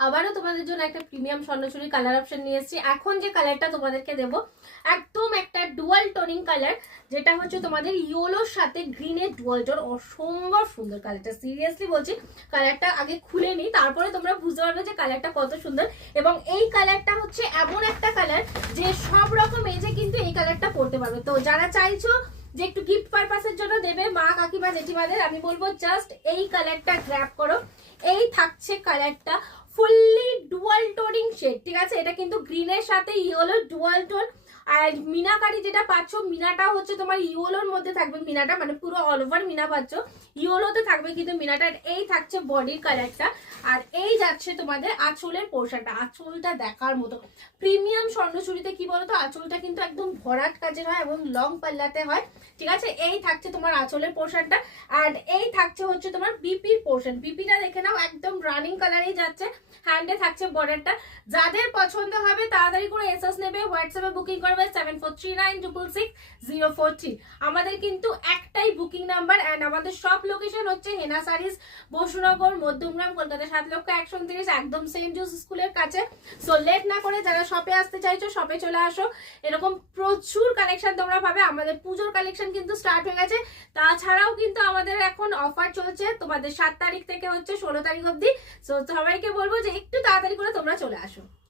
আবারও তোমাদের জন্য একটা প্রিমিয়াম স্বর্ণচুরি কালার অপশন নিয়ে এসেছি। এখন যে কালারটা তোমাদেরকে দেবো একদম একটা ডুয়াল টোনিং কালার, যেটা হচ্ছে তোমাদের ইয়েলোর সাথে গ্রিনের ডুয়াল টোন। অসম্ভব সুন্দর কালারটা, সিরিয়াসলি বলছি। কালারটা আগে খুলে নিই, তারপরে তোমরা বুঝতে পারবে যে কালারটা কত সুন্দর। এবং এই কালারটা হচ্ছে এমন একটা কালার যে সব রকম এজে কিন্তু এই কালারটা পরতে পারবে। তো যারা চাইছো যে একটু গিফট পারপাসের জন্য দেবে মা কাকিমা জেঠিমাদের, আমি বলবো জাস্ট এই কালারটা গ্র্যাব করো। এই থাকছে কালারটা ফুললি ডুয়াল টোনিং শেড, ঠিক আছে? এটা কিন্তু গ্রিনের সাথে ইয়েলো ডুয়াল টোন। আর মিনাকারি যেটা পাচ্ছ, মিনাটা হচ্ছে তোমার ইয়েলোর মধ্যে থাকবে। মিনাটা মানে পুরো অল ওভার মিনা পাচ্ছ, ইয়েলোতে থাকবে কিন্তু মিনাটা। এই থাকছে বডির কালারটা, আর এই যাচ্ছে তোমাদের আঁচলের পোর্শনটা। আঁচলটা দেখার মতো প্রিমিয়াম স্বর্ণচুরিতে কি বলতো, আঁচলটা কিন্তু একদম ভরাট কাজের হয় এবং লং পাল্লাতে হয়, ঠিক আছে? এই থাকছে তোমার আঁচলের পোর্শনটা, আর এই থাকছে হচ্ছে তোমার বিপির পোর্শন। বিপিটা দেখে নাও একদম রানিং কালারেই যাচ্ছে। হ্যান্ডে থাকছে বর্ডারটা। যাদের পছন্দ হবে তাড়াতাড়ি করে এসএস নেবে, হোয়াটসঅ্যাপে বুকিং করবে 7439666043। আমাদের কিন্তু একটাই বুকিং নাম্বার, অ্যান্ড আমাদের সব লোকেশন হচ্ছে হেনা সারিস, বসুনগর, মধ্যমগ্রাম, কলকাতা 7,129, একদম সেন্ট জোস স্কুলের কাছে। সো লেট না করে যারা শপে আসতে চাইছো শপে চলে আসো। এরকম প্রচুর কালেকশন তোমরা পাবে। আমাদের পুজোর কালেকশন কিন্তু স্টার্ট হয়ে গেছে। তাছাড়াও কিন্তু আমাদের এখন অফার চলছে তোমাদের 7 তারিখ থেকে হচ্ছে 16 তারিখ অবধি। সো সবাইকে বলবো যে একটু তাড়াতাড়ি করে তোমরা চলে আসো।